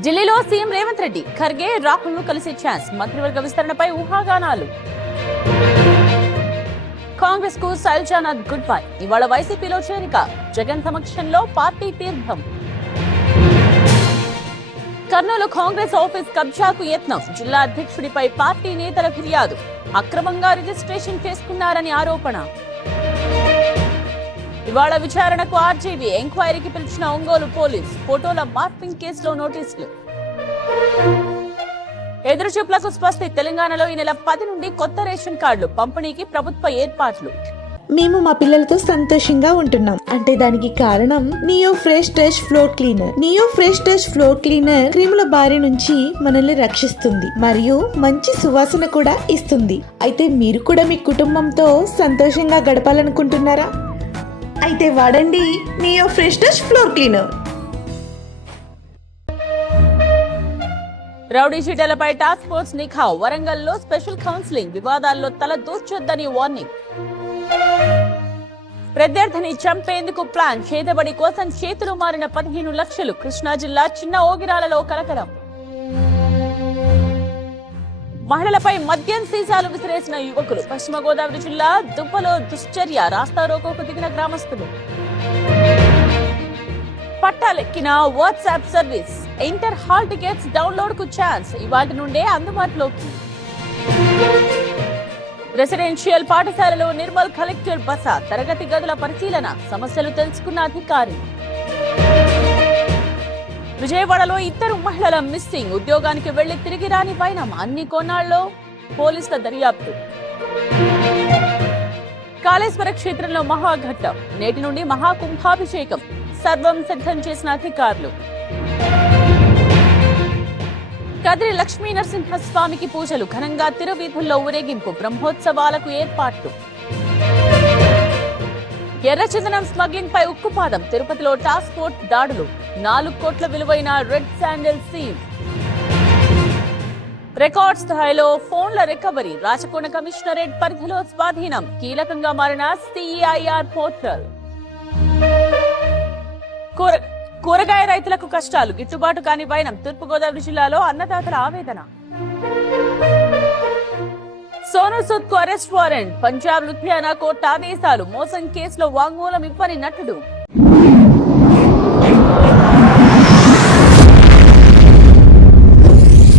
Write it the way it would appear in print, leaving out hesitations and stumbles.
ఢిల్లీలో సీఎం రేవంత్ రెడ్డి ఖర్గే రాహుల్ ను కలిసే ఛాన్స్. మంత్రివర్గ విస్తరణపై ఊహాగానాలు. కాంగ్రెస్ కు శైలజానాథ్ గుడ్ బై. ఇవాళ వైసీపీలో చేరిక. జగన్ సమక్షంలో పార్టీ తీర్థం. కర్నూలు కాంగ్రెస్ ఆఫీస్ కబ్జాకు యత్నం. జిల్లా అధ్యక్షుడిపై పార్టీ నేతల ఫిర్యాదు. అక్రమంగా రిజిస్ట్రేషన్ చేసుకున్నారని ఆరోపణ. ఇవాళ విచారణకు ఆర్జీవీ. ఎంక్వైరీకి పిలిచిన ఒంగోలు పోలీస్. ఫోటోల మార్పింగ్ కేసులో నోటీసులు. ఎదురుచూపులకు స్వస్తి. తెలంగాణలో ఈ నెల 10 నుండి కొత్త రేషన్ కార్డులు పంపిణీకి ప్రభుత్వ ఏర్పాట్లు. మేము మా పిల్లలతో సంతోషంగా ఉంటున్నాం అంటే దానికి కారణం Neo Fresh Touch floor cleaner. Neo Fresh Touch floor cleaner క్రిముల బారి నుంచి మనల్ని రక్షిస్తుంది మరియు మంచి సువాసన కూడా ఇస్తుంది. అయితే మీరు కూడా మీ కుటుంబంతో సంతోషంగా గడపాలనుకుంటున్నారా? అయితే వాడండి Neo Fresh Touch floor cleaner. Rowdy షీటర్లపై టాస్క్ ఫోర్స్ నిఘా. వరంగల్లో స్పెషల్ కౌన్సిలింగ్. వివాదాల్లో తల దూర్చొద్దని వార్నింగ్. ప్రత్యర్థిని చంపేందుకు ప్లాన్. చేతబడి కోసం చేతులు మారిన 15 లక్షలు. కృష్ణా జిల్లా చిన్న ఓగిరాలలో కలకలం. మహిళలపై మద్యం సీసాలు విసిరేసిన యువకులు. పశ్చిమ గోదావరి జిల్లా దుబ్బలో దుశ్చర్య. రాస్తారోకోకు దిగిన గ్రామస్తులు. పట్టాలెక్కిన WhatsApp service. Inter hall tickets download కు ఛాన్స్. ఇవాటి నుండే అందుబాటులోకి. రెసిడెన్షియల్ పాఠశాలలో నిర్మల్ కలెక్టర్ బస. తరగతి గదుల పరిశీలన. సమస్యలు తెలుసుకున్న అధికారి. విజయవాడలో 2 మహిళల మిస్సింగ్. ఉద్యోగానికి వెళ్లి తిరిగి రాని వైనం. అన్ని కోణాల్లో పోలీసుల దర్యాప్తు. కాళేశ్వర క్షేత్రంలో మహాఘట్టం. నేటి నుండి మహాకుంభాభిషేకం. సర్వం సిద్ధం చేసిన అధికారులు. కదిరి లక్ష్మీ నరసింహస్వామికి పూజలు. ఘనంగా తిరువీధుల్లో ఊరేగింపు. బ్రహ్మోత్సవాలకు ఏర్పాట్లు. ఎర్రచందనం స్మగ్లింగ్ పై ఉక్కుపాదం. తిరుపతిలో టాస్క్ ఫోర్స్ దాడులు. 4 కోట్ల విలువైన రెడ్ శాండిల్ సీల్. రికార్డ్ స్థాయిలో ఫోన్ల రికవరీ. రాచకొండ కమిషనరేట్ పరిధిలో స్వాధీనం. కీలకంగా మారిన సిఈఐఆర్ పోర్టల్. కూరగాయ రైతులకు కష్టాలు. గిట్టుబాటు కాని వైనం. తూర్పుగోదావరి జిల్లాలో అన్నదాతల ఆవేదన. సోనూ సూద్ కు arrest warrant. Punjab Ludhiana court ఆదేశాలు. మోసం కేసులో వాంగ్మూలం ఇవ్వని నటుడు.